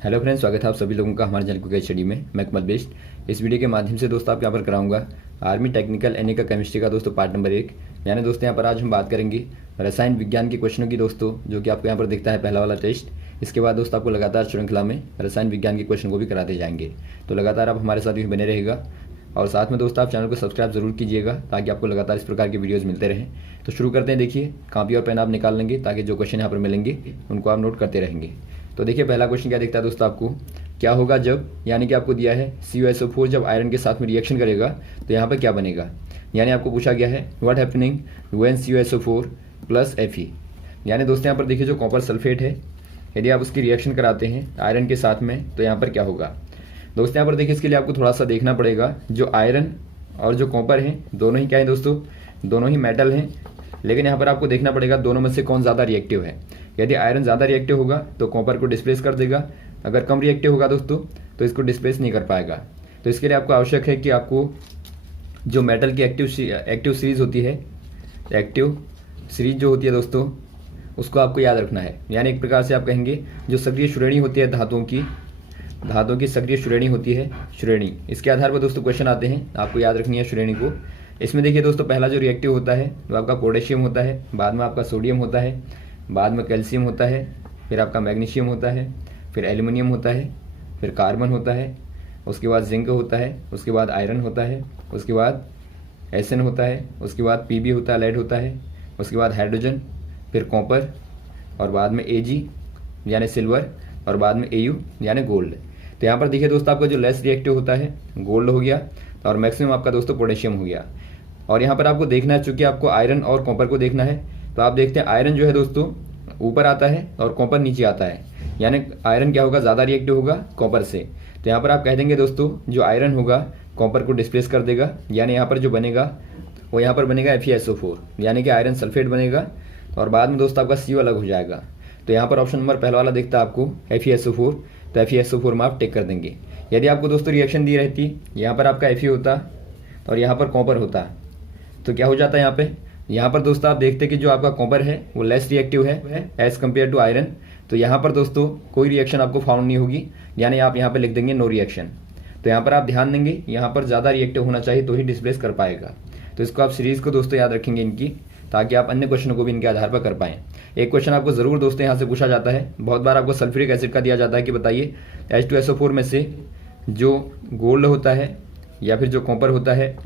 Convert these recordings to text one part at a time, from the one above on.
Hello friends, स्वागत है आप सभी लोगों का हमारे चैनल क्विक स्टडी में। मैं कमल बेस्ट। इस वीडियो के माध्यम से दोस्तों आपको यहाँ पर कराऊंगा आर्मी टेक्निकल यानी का केमिस्ट्री का दोस्तों पार्ट नंबर 1। यानी दोस्तों यहाँ पर आज हम बात करेंगे रसायन विज्ञान के क्वेश्चनों की दोस्तों, जो कि आपको यहाँ पर दिखता है पहला वाला टेस्ट। इसके बाद दोस्तों आपको लगातार श्रृंखला में रसायन विज्ञान के क्वेश्चन को भी कराते जाएंगे, तो लगातार आप हमारे साथ ही बने रहेगा। और साथ में दोस्तों आप चैनल को सब्सक्राइब जरूर कीजिएगा ताकि आपको लगातार इस प्रकार के वीडियोस मिलते रहें। तो शुरू करते हैं। देखिए, कॉपी और पेन आप निकाल लेंगे ताकि जो क्वेश्चन यहाँ पर मिलेंगे उनको आप नोट करते रहेंगे। तो देखिए, पहला क्वेश्चन क्या दिखता है दोस्तों आपको, क्या होगा जब, यानी कि आपको दिया है CuSO4 जब आयरन के साथ में रिएक्शन करेगा तो यहाँ पर क्या बनेगा। यानी आपको पूछा गया है what happening when CuSO4 plus Fe। यानी दोस्तों यहाँ पर देखिए जो कॉपर सल्फेट है, यदि आप उसकी रिएक्शन कराते हैं आयरन के साथ में तो यहाँ पर क्या होगा। दोस्तों यहाँ पर देखिए, इसके लिए आपको थोड़ा सा देखना पड़ेगा। जो आयरन और जो कॉपर हैं दोनों ही क्या है दोस्तों, दोनों ही मेटल हैं। लेकिन यहाँ पर आपको देखना पड़ेगा दोनों में से कौन ज़्यादा रिएक्टिव है। यदि आयरन ज़्यादा रिएक्टिव होगा तो कॉपर को डिस्प्लेस कर देगा, अगर कम रिएक्टिव होगा दोस्तों तो इसको डिस्प्लेस नहीं कर पाएगा। तो इसके लिए आपको आवश्यक है कि आपको जो मेटल की एक्टिव सीरीज होती है, एक्टिव सीरीज जो होती है दोस्तों, उसको आपको याद रखना है। यानी एक प्रकार से आप कहेंगे जो सक्रिय श्रेणी होती है धातुओं की सक्रिय श्रेणी होती है, श्रेणी। इसके आधार पर दोस्तों क्वेश्चन आते हैं, आपको याद रखनी है श्रेणी को। इसमें देखिए दोस्तों, पहला जो रिएक्टिव होता है वो आपका पोटेशियम होता है, बाद में आपका सोडियम होता है, बाद में कैल्शियम होता है, फिर आपका मैग्नीशियम होता है, फिर एल्युमिनियम होता है, फिर कार्बन होता है, उसके बाद जिंक होता है, उसके बाद आयरन होता है, उसके बाद एसएन होता है, उसके बाद पीबी होता है, लेड होता है, उसके बाद हाइड्रोजन, फिर कॉपर, और बाद में एजी यानी सिल्वर, और बाद में एयू यानी गोल्ड। तो यहाँ पर देखिए दोस्तों, आपका जो लेस रिएक्टिव होता है गोल्ड हो गया, और मैक्सिमम आपका दोस्तों पोटेशियम हो गया। और यहाँ पर आपको देखना है, चूंकि आपको आयरन और कॉपर को देखना है, तो आप देखते हैं आयरन जो है दोस्तों ऊपर आता है और कॉपर नीचे आता है। यानी आयरन क्या होगा, ज़्यादा रिएक्टिव होगा कॉपर से। तो यहाँ पर आप कह देंगे दोस्तों जो आयरन होगा कॉपर को डिस्प्लेस कर देगा। यानी यहाँ पर जो बनेगा वो यहाँ पर बनेगा FeSO4, यानी कि आयरन सल्फेट बनेगा, और बाद में दोस्तों आपका CO अलग हो जाएगा। तो यहाँ पर ऑप्शन नंबर पहला वाला दिखता है आपको FeSO4, तो FeSO4 में आप टिक कर देंगे। यदि आपको दोस्तों रिएक्शन दी रहती, यहाँ पर आपका Fe होता और यहाँ पर कॉपर होता, तो क्या हो जाता है यहाँ पर दोस्तों आप देखते कि जो आपका कॉपर है वो लेस रिएक्टिव है एज कम्पेयर टू आयरन। तो यहाँ पर दोस्तों कोई रिएक्शन आपको फाउंड नहीं होगी, यानी आप यहाँ पर लिख देंगे नो रिएक्शन। तो यहाँ पर आप ध्यान देंगे, यहाँ पर ज़्यादा रिएक्टिव होना चाहिए तो ही डिस्प्लेस कर पाएगा। तो इसको आप सीरीज को दोस्तों याद रखेंगे इनकी, ताकि आप अन्य क्वेश्चनों को भी इनके आधार पर कर पाएं। एक क्वेश्चन आपको जरूर दोस्तों यहाँ से पूछा जाता है, बहुत बार आपको सल्फ्यूरिक एसिड का दिया जाता है कि बताइए H2SO4 में से जो गोल्ड होता है, या फिर जो कॉपर होता है,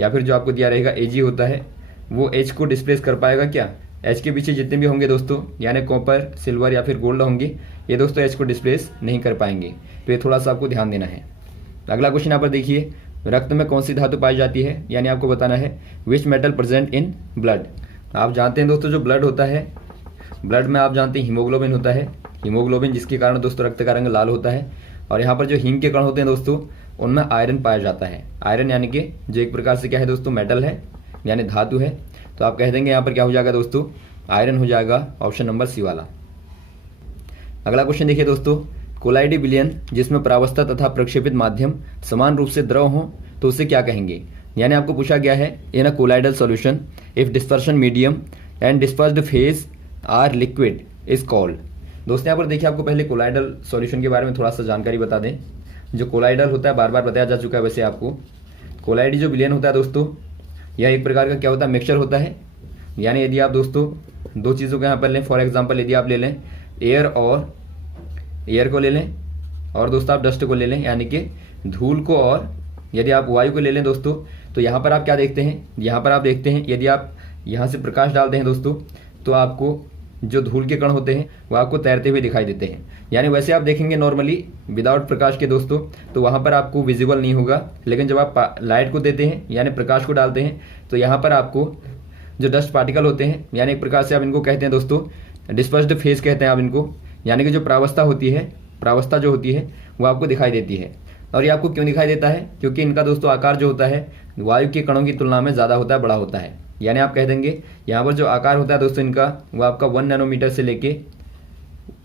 या फिर जो आपको दिया रहेगा Ag होता है, वो H को डिस्प्लेस कर पाएगा क्या। H के पीछे जितने भी होंगे दोस्तों, यानी कॉपर, सिल्वर या फिर गोल्ड होंगे, ये दोस्तों H को डिस्प्लेस नहीं कर पाएंगे। तो ये थोड़ा सा आपको ध्यान देना है। अगला क्वेश्चन यहाँ पर देखिए, रक्त में कौन सी धातु पाई जाती है, यानी आपको बताना है which metal present in blood. आप जानते हैं दोस्तों जो ब्लड होता है, ब्लड में आप जानते हैं हीमोग्लोबिन होता है, हीमोग्लोबिन जिसके कारण दोस्तों रक्त का रंग लाल होता है। और यहाँ पर जो हीम के कण होते हैं दोस्तों, उनमें आयरन पाया जाता है। आयरन यानी कि जो एक प्रकार से क्या है दोस्तों, मेटल है यानी धातु है। तो आप कह देंगे यहाँ पर क्या हो जाएगा दोस्तों, आयरन हो जाएगा, ऑप्शन नंबर सी वाला। अगला क्वेश्चन देखिए दोस्तों, कोलाइडी विलयन जिसमें प्रावस्था तथा प्रक्षेपित माध्यम समान रूप से द्रव हो तो उसे क्या कहेंगे। यानी आपको पूछा गया है in a colloidal solution if dispersion medium and dispersed phase are liquid is called. दोस्तों यहाँ पर देखिए, आपको पहले कोलाइडल सॉल्यूशन के बारे में थोड़ा सा जानकारी बता दें। जो कोलाइडल होता है बार बार बताया जा चुका है वैसे आपको। कोलाइडी जो विलयन होता है दोस्तों, यह एक प्रकार का क्या होता है, मिक्सचर होता है। यानी यदि आप दोस्तों दो चीज़ों को यहाँ पर लें, फॉर एग्जांपल यदि आप ले लें एयर को ले लें, और दोस्तों आप डस्ट को ले लें यानी कि धूल को, और यदि आप वायु को ले लें दोस्तों, तो यहाँ पर आप क्या देखते हैं, यहाँ पर आप देखते हैं यदि आप यहाँ से प्रकाश डालते हैं दोस्तों, तो आपको जो धूल के कण होते हैं वो आपको तैरते हुए दिखाई देते हैं। यानी वैसे आप देखेंगे नॉर्मली विदाउट प्रकाश के दोस्तों, तो वहाँ पर आपको विजिबल नहीं होगा। लेकिन जब आप लाइट को देते हैं यानी प्रकाश को डालते हैं, तो यहाँ पर आपको जो डस्ट पार्टिकल होते हैं, यानी एक प्रकार से आप इनको कहते हैं दोस्तों डिस्पर्स्ड फेज कहते हैं आप इनको, यानी कि जो प्रावस्था होती है, प्रावस्था जो होती है वो आपको दिखाई देती है। और ये आपको क्यों दिखाई देता है, क्योंकि इनका दोस्तों आकार जो होता है वायु के कणों की तुलना में ज़्यादा होता है, बड़ा होता है। यानी आप कह देंगे यहाँ पर जो आकार होता है दोस्तों इनका, वो आपका 1 नैनोमीटर से लेके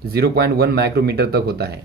0.1 माइक्रोमीटर तक होता है।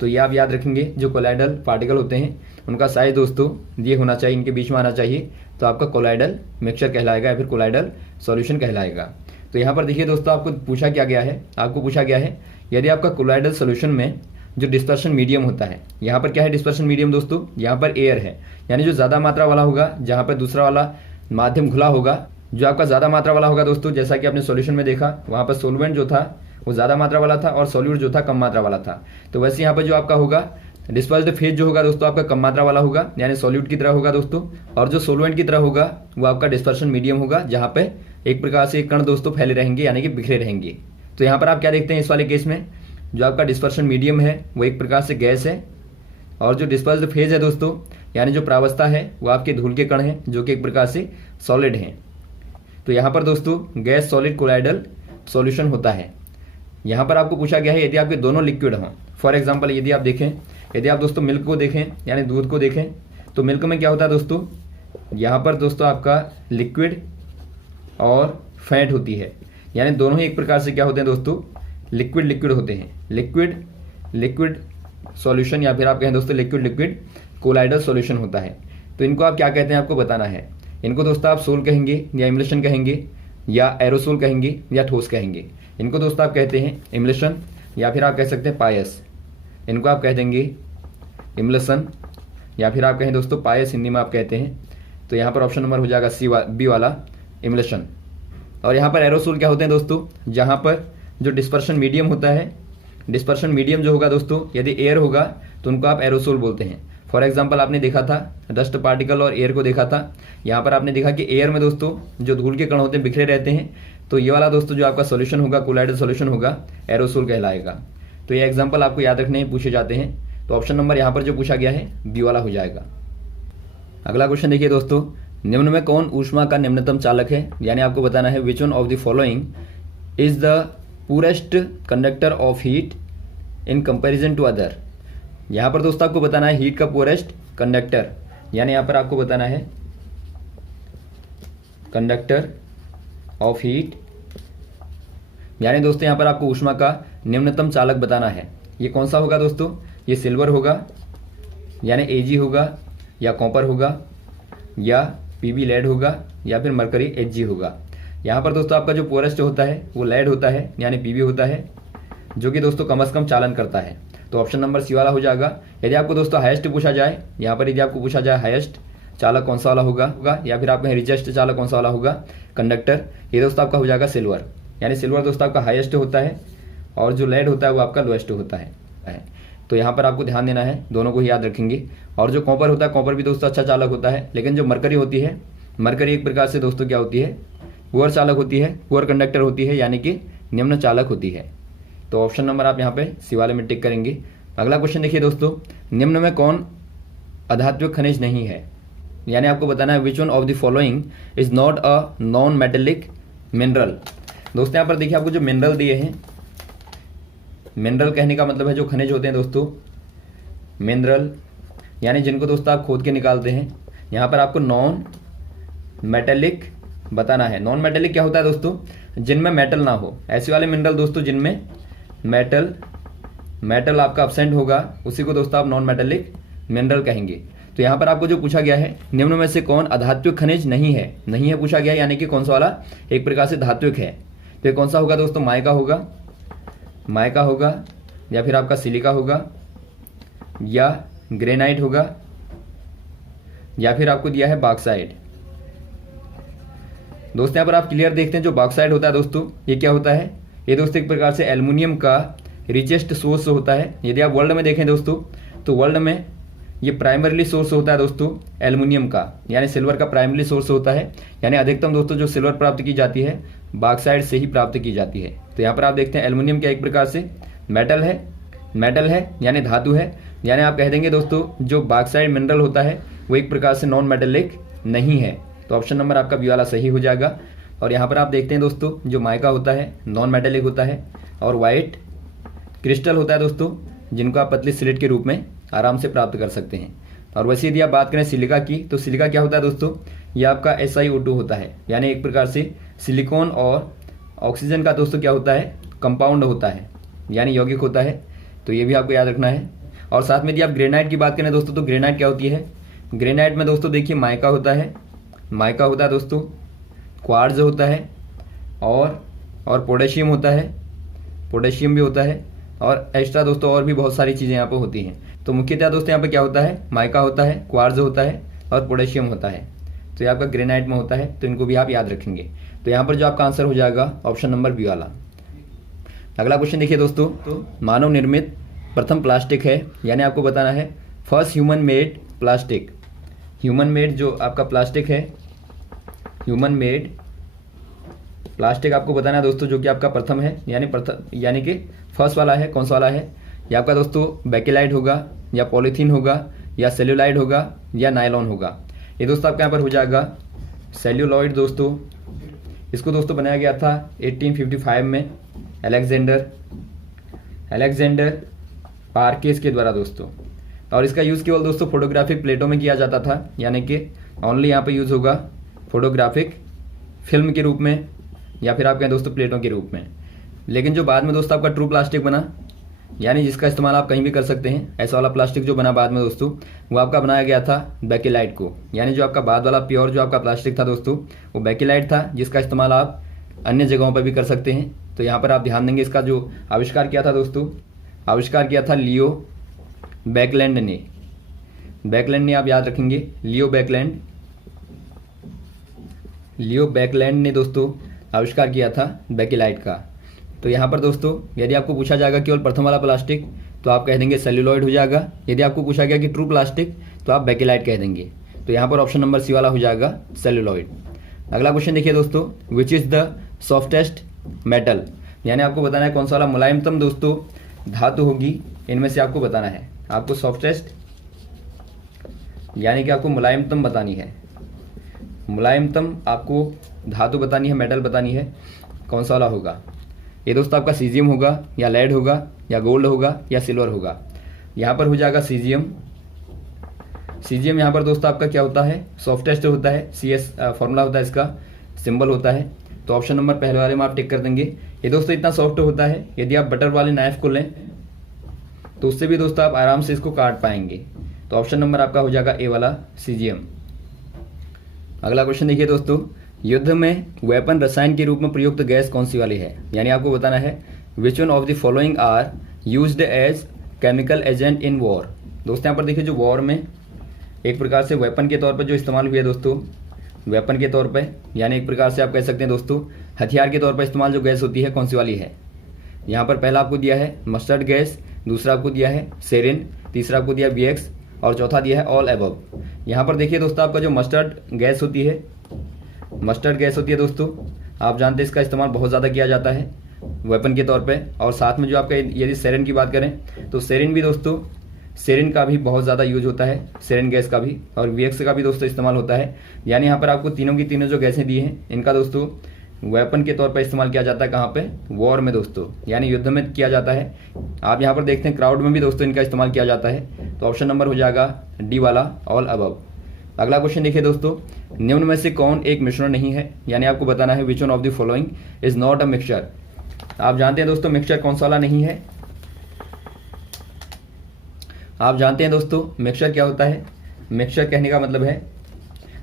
तो ये आप याद रखेंगे, जो कोलाइडल पार्टिकल होते हैं उनका साइज दोस्तों ये होना चाहिए, इनके बीच में आना चाहिए, तो आपका कोलाइडल मिक्सचर कहलाएगा या फिर कोलाइडल सॉल्यूशन कहलाएगा। तो यहाँ पर देखिए दोस्तों, आपको पूछा क्या गया है, आपको पूछा गया है यदि आपका कोलाइडल सॉल्यूशन में जो डिस्पर्शन मीडियम होता है, यहाँ पर क्या है डिस्पर्शन मीडियम दोस्तों, यहाँ पर एयर है, यानी जो ज़्यादा मात्रा वाला होगा, जहाँ पर दूसरा वाला माध्यम खुला होगा, जो आपका ज़्यादा मात्रा वाला होगा दोस्तों, जैसा कि आपने सॉल्यूशन में देखा, वहाँ पर सोलवेंट जो था वो ज़्यादा मात्रा वाला था और सॉल्यूट जो था कम मात्रा वाला था। तो वैसे यहाँ पर जो आपका होगा डिस्पर्स्ड फेज जो होगा दोस्तों आपका कम मात्रा वाला होगा, यानी सॉल्यूट की तरह होगा दोस्तों, और जो सोलवेंट की तरह होगा वो आपका डिस्पर्शन मीडियम होगा, जहाँ पे एक प्रकार से कण दोस्तों फैले रहेंगे, यानी कि बिखरे रहेंगे। तो यहाँ पर आप क्या देखते हैं इस वाले केस में, जो आपका डिस्पर्शन मीडियम है वो एक प्रकार से गैस है, और जो डिस्पर्स्ड फेज है दोस्तों, यानी जो प्रावस्था है वो आपके धूल के कण हैं, जो कि एक प्रकार से सॉलिड हैं। तो यहाँ पर दोस्तों गैस सॉलिड कोलाइडल सॉल्यूशन होता है। यहाँ पर आपको पूछा गया है यदि आपके दोनों लिक्विड हों, फॉर एग्जांपल यदि आप देखें, यदि आप दोस्तों मिल्क को देखें यानी दूध को देखें, तो मिल्क में क्या होता है दोस्तों, यहाँ पर दोस्तों आपका लिक्विड और फैट होती है, यानी दोनों ही एक प्रकार से क्या होते हैं दोस्तों, लिक्विड लिक्विड होते हैं, लिक्विड लिक्विड सॉल्यूशन, या फिर आप कहें दोस्तों लिक्विड लिक्विड कोलाइडल सॉल्यूशन होता है। तो इनको आप क्या कहते हैं आपको बताना है। इनको दोस्तों आप सोल कहेंगे या इमल्शन कहेंगे या एरोसोल कहेंगे या ठोस कहेंगे। इनको दोस्तों आप कहते हैं इमल्शन, या फिर आप कह सकते हैं पायस। इनको आप कह देंगे इमल्सन, या फिर आप कहें दोस्तों पायस, हिंदी में आप कहते हैं। तो यहाँ पर ऑप्शन नंबर हो जाएगा बी वाला इमल्शन। और यहाँ पर एरोसोल क्या होते हैं दोस्तों, जहाँ पर जो डिस्पर्शन मीडियम होता है, डिस्पर्शन मीडियम जो होगा दोस्तों, यदि एयर होगा तो उनको आप एरोसोल बोलते हैं। फॉर एग्जाम्पल आपने देखा था डस्ट पार्टिकल और एयर को देखा था, यहाँ पर आपने देखा कि एयर में दोस्तों जो धूल के कण होते हैं बिखरे रहते हैं, तो ये वाला दोस्तों जो आपका सॉल्यूशन होगा, कोलाइडल सॉल्यूशन होगा, एरोसोल कहलाएगा। तो ये एग्जाम्पल आपको याद रखने पूछे जाते हैं। तो ऑप्शन नंबर यहाँ पर जो पूछा गया है बी वाला हो जाएगा। अगला क्वेश्चन देखिए दोस्तों, निम्न में कौन ऊष्मा का निम्नतम चालक है, यानी आपको बताना है which one of the following is the purest conductor of heat in comparison to other. यहाँ पर दोस्तों आपको बताना है हीट का पूरेस्ट कंडक्टर, यानी यहाँ पर आपको बताना है कंडक्टर ऑफ हीट, यानी दोस्तों यहाँ पर आपको ऊष्मा का निम्नतम चालक बताना है। ये कौन सा होगा दोस्तों, ये सिल्वर होगा यानी एजी होगा, या कॉपर होगा, या पीबी लेड होगा, या फिर मरकरी एचजी होगा। यहाँ पर दोस्तों आपका जो पोरेस्ट होता है वो लेड होता है, यानी पीबी होता है, जो कि दोस्तों कम से कम चालन करता है। तो ऑप्शन नंबर सी वाला हो जाएगा। यदि आपको दोस्तों हाईएस्ट पूछा जाए, यहाँ पर यदि आपको पूछा जाए हाईएस्ट चालक कौन सा वाला होगा, या फिर आप कहें रिचेस्ट चालक कौन सा वाला होगा कंडक्टर, ये दोस्तों आपका हो जाएगा सिल्वर, यानी सिल्वर दोस्तों आपका हाईएस्ट होता है, और जो लेड होता है वो आपका लोएस्ट होता है। तो यहाँ पर आपको ध्यान देना है, दोनों को ही याद रखेंगे। और जो कॉपर होता है, कॉपर भी दोस्तों अच्छा चालक होता है, लेकिन जो मरकरी होती है, मरकरी एक प्रकार से दोस्तों क्या होती है, पुअर चालक होती है, पुअर कंडक्टर होती है, यानी कि निम्न चालक होती है। तो ऑप्शन नंबर आप यहाँ पे सी वाले में टिक करेंगे। अगला क्वेश्चन देखिए दोस्तों, निम्न में कौन अधात्विक खनिज नहीं है, यानी आपको बताना है which one of the following is not a non metallic mineral. दोस्तों यहाँ पर देखिए आपको जो मिनरल दिए हैं, मिनरल कहने का मतलब है जो खनिज होते हैं दोस्तों, मिनरल यानी जिनको दोस्तों आप खोद के निकालते हैं। यहाँ पर आपको नॉन मेटेलिक बताना है। नॉन मेटेलिक क्या होता है दोस्तों, जिनमें मेटल ना हो, ऐसे वाले मिनरल दोस्तों जिनमें मेटल आपका एब्सेंट होगा, उसी को दोस्तों आप नॉन मेटेलिक मिनरल कहेंगे। तो यहाँ पर आपको जो पूछा गया है निम्न में से कौन अधात्विक खनिज नहीं है पूछा गया है, यानी कि कौन सा वाला एक प्रकार से धात्विक है। तो ये कौन सा होगा दोस्तों, माइका होगा, या फिर आपका सिलिका होगा, या ग्रेनाइट होगा, या फिर आपको दिया है बॉक्साइट। दोस्तों यहाँ पर आप क्लियर देखते हैं जो बॉक्साइट होता है दोस्तों, ये क्या होता है, ये दोस्तों एक प्रकार से एल्युमिनियम का रिचेस्ट सोर्स होता है। यदि आप वर्ल्ड में देखें दोस्तों, तो वर्ल्ड में ये प्राइमरीली सोर्स होता है दोस्तों एल्युमिनियम का, यानी सिल्वर का प्राइमरी सोर्स होता है, यानी अधिकतम दोस्तों जो सिल्वर प्राप्त की जाती है बॉक्साइट से ही प्राप्त की जाती है। तो यहाँ पर आप देखते हैं एल्युमिनियम क्या एक प्रकार से मेटल है यानी धातु है, यानी आप कह देंगे दोस्तों जो बॉक्साइट मिनरल होता है वो एक प्रकार से नॉन मेटेलिक नहीं है। तो ऑप्शन नंबर आपका बी वाला सही हो जाएगा। और यहाँ पर आप देखते हैं दोस्तों जो माइका होता है नॉन मेटेलिक होता है, और वाइट क्रिस्टल होता है दोस्तों, जिनको आप पतली स्लेट के रूप में आराम से प्राप्त कर सकते हैं। और वैसे यदि आप बात करें सिलिका की, तो सिलिका क्या होता है दोस्तों, ये आपका SiO2 होता है, यानी एक प्रकार से सिलिकॉन और ऑक्सीजन का दोस्तों क्या होता है, कंपाउंड होता है, यानी यौगिक होता है। तो ये भी आपको याद रखना है। और साथ में यदि आप ग्रेनाइट की बात करें दोस्तों, तो ग्रेनाइट क्या होती है, ग्रेनाइट में दोस्तों देखिए माइका होता है दोस्तों, क्वार्ट्ज होता है, और पोटेशियम होता है, पोटेशियम भी होता है, और एक्स्ट्रा दोस्तों और भी बहुत सारी चीज़ें यहाँ पर होती हैं। तो मुख्यतः दोस्तों यहाँ पर क्या होता है, माइका होता है, क्वार्ट्ज होता है और पोटेशियम होता है। तो ये आपका ग्रेनाइट में होता है, तो इनको भी आप याद रखेंगे। तो यहाँ पर जो आपका आंसर हो जाएगा ऑप्शन नंबर बी वाला। अगला क्वेश्चन देखिए दोस्तों, तो मानव निर्मित प्रथम प्लास्टिक है, यानी आपको बताना है first human made plastic. Human made जो आपका प्लास्टिक है, ह्यूमन मेड प्लास्टिक आपको बताना है दोस्तों, जो कि आपका प्रथम है, यानी कि फर्स्ट वाला है। कौन सा वाला है? ये आपका दोस्तों बेकेलाइट होगा, या पॉलीथीन होगा, या सेल्यूलाइड होगा, या नायलॉन होगा। ये दोस्तों आपके यहाँ पर हो जाएगा सेल्यूलॉइड दोस्तों। इसको दोस्तों बनाया गया था 1855 में अलेक्जेंडर पार्केस के द्वारा दोस्तों। और इसका यूज़ केवल दोस्तों फोटोग्राफिक प्लेटों में किया जाता था, यानी कि ओनली यहाँ पे यूज़ होगा फोटोग्राफिक फिल्म के रूप में, या फिर आप कहें दोस्तों प्लेटों के रूप में। लेकिन जो बाद में दोस्तों आपका ट्रू प्लास्टिक बना, यानी जिसका इस्तेमाल आप कहीं भी कर सकते हैं, ऐसा वाला प्लास्टिक जो बना बाद में दोस्तों, वो आपका बनाया गया था बेकेलाइट को। यानी जो आपका बाद वाला प्योर जो आपका प्लास्टिक था दोस्तों, वो बेकेलाइट था, जिसका इस्तेमाल आप अन्य जगहों पर भी कर सकते हैं। तो यहाँ पर आप ध्यान देंगे, इसका जो आविष्कार किया था दोस्तों, आविष्कार किया था लियो बैकलैंड ने आप याद रखेंगे, लियो बैकलैंड ने दोस्तों आविष्कार किया था बेकेलाइट का। तो यहाँ पर दोस्तों यदि आपको पूछा जाएगा केवल प्रथम वाला प्लास्टिक, तो आप कह देंगे सेल्यूलॉइड हो जाएगा। यदि आपको पूछा गया कि ट्रू प्लास्टिक, तो आप बेकेलाइट कह देंगे। तो यहाँ पर ऑप्शन नंबर सी वाला हो जाएगा सेल्यूलॉइड। अगला क्वेश्चन देखिए दोस्तों, which is the softest metal, यानी आपको बताना है कौन सा वाला मुलायमतम दोस्तों धातु होगी, इनमें से आपको बताना है। आपको सॉफ्टेस्ट यानी कि आपको मुलायमतम बतानी है, मुलायमतम आपको धातु बतानी है, मेटल बतानी है, कौन सा वाला होगा। ये दोस्तों आपका सीजियम होगा, या लेड होगा, या गोल्ड होगा, या सिल्वर होगा। यहाँ पर हो जाएगा सीजियम। यहाँ पर दोस्तों आपका क्या होता है, सॉफ्टेस्ट होता है, CS फॉर्मूला होता है, इसका सिंबल होता है। तो ऑप्शन नंबर पहले वाले में आप टिक कर देंगे। ये दोस्तों इतना सॉफ्ट होता है, यदि आप बटर वाले नाइफ को लें तो उससे भी दोस्तों आप आराम से इसको काट पाएंगे। तो ऑप्शन नंबर आपका हो जाएगा ए वाला सीजियम। अगला क्वेश्चन देखिए दोस्तों, युद्ध में वेपन रसायन के रूप में प्रयुक्त गैस कौन सी वाली है, यानी आपको बताना है which one of the following are used as chemical agent in war. दोस्तों यहाँ पर देखिए, जो वॉर में एक प्रकार से वेपन के तौर पर जो इस्तेमाल हुई है दोस्तों, वेपन के तौर पर, यानी एक प्रकार से आप कह सकते हैं दोस्तों हथियार के तौर पर इस्तेमाल जो गैस होती है, कौन सी वाली है। यहाँ पर पहला आपको दिया है मस्टर्ड गैस, दूसरा आपको दिया है सेरिन, तीसरा आपको दिया VX, और चौथा दिया है ऑल एबव। यहाँ पर देखिए दोस्तों, आपका जो मस्टर्ड गैस होती है दोस्तों, आप जानते हैं इसका इस्तेमाल बहुत ज़्यादा किया जाता है वेपन के तौर पे। और साथ में जो आपका यदि सेरिन की बात करें, तो सेरिन भी दोस्तों, सेरिन का भी बहुत ज़्यादा यूज होता है, सेरिन गैस का भी, और VX का भी दोस्तों इस्तेमाल होता है। यानी यहाँ पर आपको तीनों की तीनों जो गैसें दी हैं, इनका दोस्तों वेपन के तौर पर इस्तेमाल किया जाता है। कहाँ पे? वॉर में दोस्तों, यानी युद्ध में किया जाता है। आप यहाँ पर देखते हैं क्राउड में भी दोस्तों इनका इस्तेमाल किया जाता है। तो ऑप्शन नंबर हो जाएगा डी वाला, ऑल अबव। अगला क्वेश्चन देखिए दोस्तों, निम्न में से कौन एक मिश्रण नहीं है, यानी आपको बताना है which one of the following is not a mixture. आप जानते हैं दोस्तों मिक्सचर कौन सा वाला नहीं है। आप जानते हैं दोस्तों मिक्सचर क्या होता है। मिक्सचर कहने का मतलब है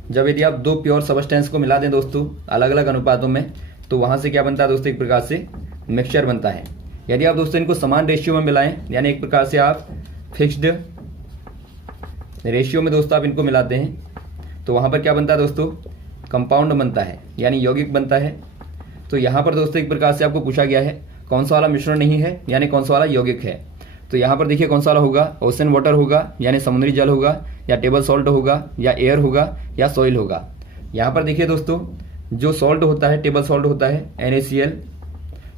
जब यदि आप दो प्योर सब्सटेंस को मिला दें दोस्तों अलग अलग अनुपातों में, तो वहां से क्या बनता है दोस्तों, एक प्रकार से मिक्सचर बनता है। यदि आप दोस्तों इनको समान रेशियो में मिलाएं, यानी एक प्रकार से आप फिक्स्ड रेशियो में दोस्तों आप इनको मिलाते हैं, तो वहां पर क्या बनता है दोस्तों, कंपाउंड बनता है, यानी यौगिक बनता है। तो यहाँ पर दोस्तों एक प्रकार से आपको पूछा गया है कौन सा वाला मिश्रण नहीं है, यानी कौन सा वाला यौगिक है। तो यहाँ पर देखिए कौन सा वाला होगा, ओशन वाटर होगा, यानी समुद्री जल होगा, या टेबल सॉल्ट होगा, या एयर होगा, या सॉइल होगा। यहाँ पर देखिए दोस्तों जो सॉल्ट होता है, टेबल सॉल्ट होता है NaCl,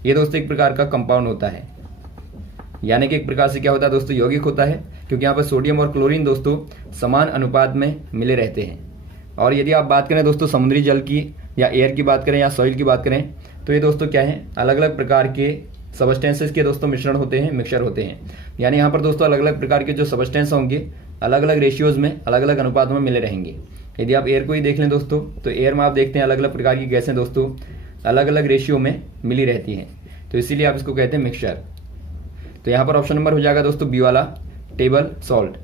ये दोस्तों एक प्रकार का कंपाउंड होता है, यानी कि एक प्रकार से क्या होता है दोस्तों, यौगिक होता है, क्योंकि यहाँ पर सोडियम और क्लोरीन दोस्तों समान अनुपात में मिले रहते हैं। और यदि आप बात करें दोस्तों समुद्री जल की, या एयर की बात करें, या सॉइल की बात करें, तो ये दोस्तों क्या है, अलग अलग प्रकार के सबस्टेंसेस के दोस्तों मिश्रण होते हैं, मिक्सचर होते हैं। यानी यहाँ पर दोस्तों अलग अलग प्रकार के जो सबस्टेंस होंगे अलग अलग रेशियोज में, अलग अलग अनुपात में मिले रहेंगे। यदि आप एयर को ही देख लें दोस्तों, तो एयर में आप देखते हैं अलग अलग प्रकार की गैसें दोस्तों अलग अलग रेशियो में मिली रहती हैं, तो इसीलिए आप इसको कहते हैं मिक्सचर। तो यहाँ पर ऑप्शन नंबर हो जाएगा दोस्तों बी वाला, टेबल सॉल्ट।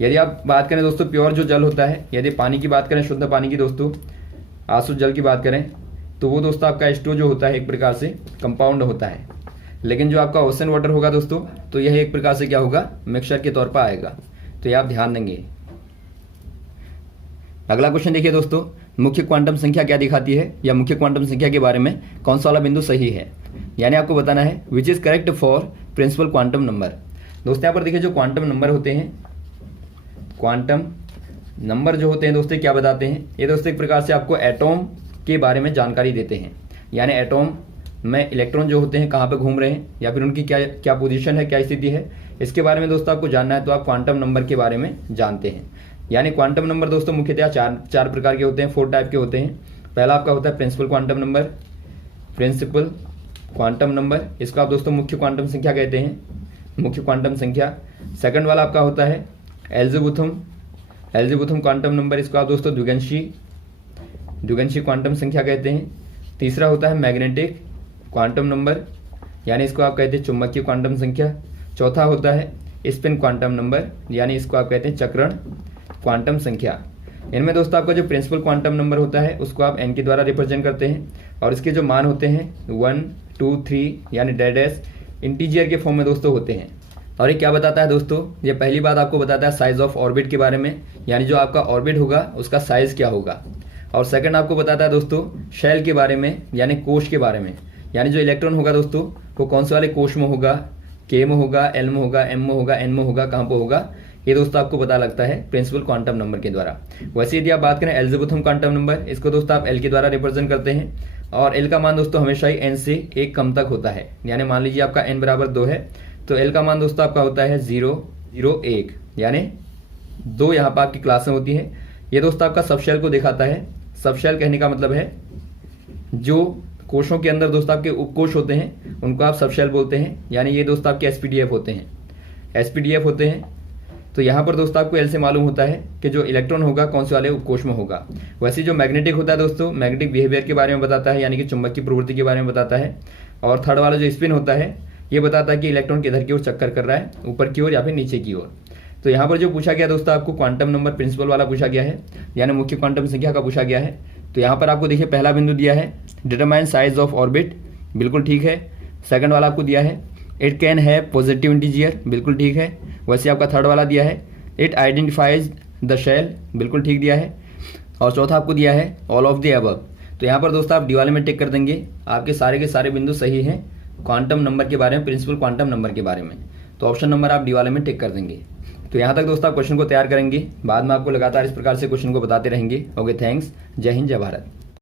यदि आप बात करें दोस्तों प्योर जो जल होता है, यदि पानी की बात करें, शुद्ध पानी की दोस्तों, आशुद्ध जल की बात करें, तो वो दोस्तों आपका H2 जो होता है एक प्रकार से कंपाउंड होता है, लेकिन जो आपका ओशन वाटर होगा दोस्तों, तो यह एक प्रकार से क्या होगा, मिक्सचर के तौर पर आएगा। तो ये आप ध्यान देंगे। अगला क्वेश्चन देखिए दोस्तों, मुख्य क्वांटम संख्या क्या दिखाती है, या मुख्य क्वांटम संख्या के बारे में कौन सा वाला बिंदु सही है। यानी आपको बताना है which is correct for principal quantum number. दोस्तों यहाँ पर देखिए जो क्वांटम नंबर होते हैं, क्वांटम नंबर जो होते हैं दोस्तों क्या बताते हैं, ये दोस्तों एक प्रकार से आपको एटॉम के बारे में जानकारी देते हैं। यानी एटॉम में इलेक्ट्रॉन जो होते हैं कहाँ पे घूम रहे हैं, या फिर उनकी क्या क्या पोजीशन है, क्या स्थिति है, इसके बारे में दोस्तों आपको जानना है तो आप क्वांटम नंबर के बारे में जानते हैं। यानी क्वांटम नंबर दोस्तों मुख्यतः चार प्रकार के होते हैं, 4 टाइप के होते हैं। पहला आपका होता है principal quantum number, principal quantum number, इसको आप दोस्तों मुख्य क्वांटम संख्या कहते हैं, मुख्य क्वांटम संख्या। सेकंड वाला आपका होता है एल्ज़ेबुथम क्वांटम नंबर, इसको आप दोस्तों द्विगंशी क्वांटम संख्या कहते हैं। तीसरा होता है मैग्नेटिक क्वांटम नंबर, यानी इसको आप कहते हैं चुंबकीय क्वांटम संख्या। चौथा होता है स्पिन क्वांटम नंबर, यानी इसको आप कहते हैं चक्रण क्वांटम संख्या। इनमें दोस्तों आपका जो प्रिंसिपल क्वांटम नंबर होता है उसको आप n के द्वारा रिप्रेजेंट करते हैं, और इसके जो मान होते हैं 1, 2, 3 यानी डैश इंटीजर के फॉर्म में दोस्तों होते हैं। और ये क्या बताता है दोस्तों, ये पहली बात आपको बताता है साइज ऑफ ऑर्बिट के बारे में, यानी जो आपका ऑर्बिट होगा उसका साइज क्या होगा। और सेकंड आपको बताता है दोस्तों शेल के बारे में, यानी कोश के बारे में, यानी जो इलेक्ट्रॉन होगा दोस्तों वो कौन से वाले कोश में होगा, के में होगा, एल में होगा, एम में होगा, एन में होगा, कहाँ पर होगा, ये दोस्तों आपको पता लगता है प्रिंसिपल क्वांटम नंबर के द्वारा। वैसे यदि आप बात करें एल्ज़ेबुथम क्वांटम नंबर, इसको दोस्तों आप एल के द्वारा रिप्रेजेंट करते हैं, और एल का मान दोस्तों हमेशा ही एन से 1 कम तक होता है। यानी मान लीजिए आपका एन बराबर 2 है तो एल का मान दोस्तों आपका होता है 0, 0, 1, यानी 2 यहाँ पर आपकी क्लासें होती हैं। ये दोस्तों आपका सबशेल को दिखाता है। सबशेल कहने का मतलब है जो कोशों के अंदर दोस्तों आपके उपकोश होते हैं उनको आप सबशेल बोलते हैं, यानी ये दोस्तों आपके एसपीडीएफ होते हैं, एसपीडीएफ होते हैं। तो यहाँ पर दोस्तों आपको एल से मालूम होता है कि जो इलेक्ट्रॉन होगा कौन से वाले उपकोश में होगा। वैसे जो मैग्नेटिक होता है दोस्तों, मैग्नेटिक बिहेवियर के बारे में बताता है, यानी कि चुंबकीय प्रवृत्ति के बारे में बताता है। और थर्ड वाला जो स्पिन होता है ये बताता है कि इलेक्ट्रॉन किधर की ओर चक्कर कर रहा है, ऊपर की ओर या फिर नीचे की ओर। तो यहाँ पर जो पूछा गया दोस्तों आपको क्वांटम नंबर प्रिंसिपल वाला पूछा गया है, यानी मुख्य क्वांटम संख्या का पूछा गया है। तो यहाँ पर आपको देखिए पहला बिंदु दिया है डिटरमाइन साइज ऑफ ऑर्बिट, बिल्कुल ठीक है। सेकंड वाला आपको दिया है it can have positive integer, बिल्कुल ठीक है। वैसे आपका थर्ड वाला दिया है इट आइडेंटिफाइज द शेल, बिल्कुल ठीक दिया है। और चौथा आपको दिया है ऑल ऑफ द अबव। तो यहाँ पर दोस्तों आप डी वाले में टिक कर देंगे, आपके सारे के सारे बिंदु सही हैं क्वांटम नंबर के बारे में, प्रिंसिपल क्वांटम नंबर के बारे में। तो ऑप्शन नंबर आप डी वाले में टिक कर देंगे। तो यहाँ तक दोस्तों आप क्वेश्चन को तैयार करेंगे, बाद में आपको लगातार इस प्रकार से क्वेश्चन को बताते रहेंगे। ओके, थैंक्स, जय हिंद, जय भारत।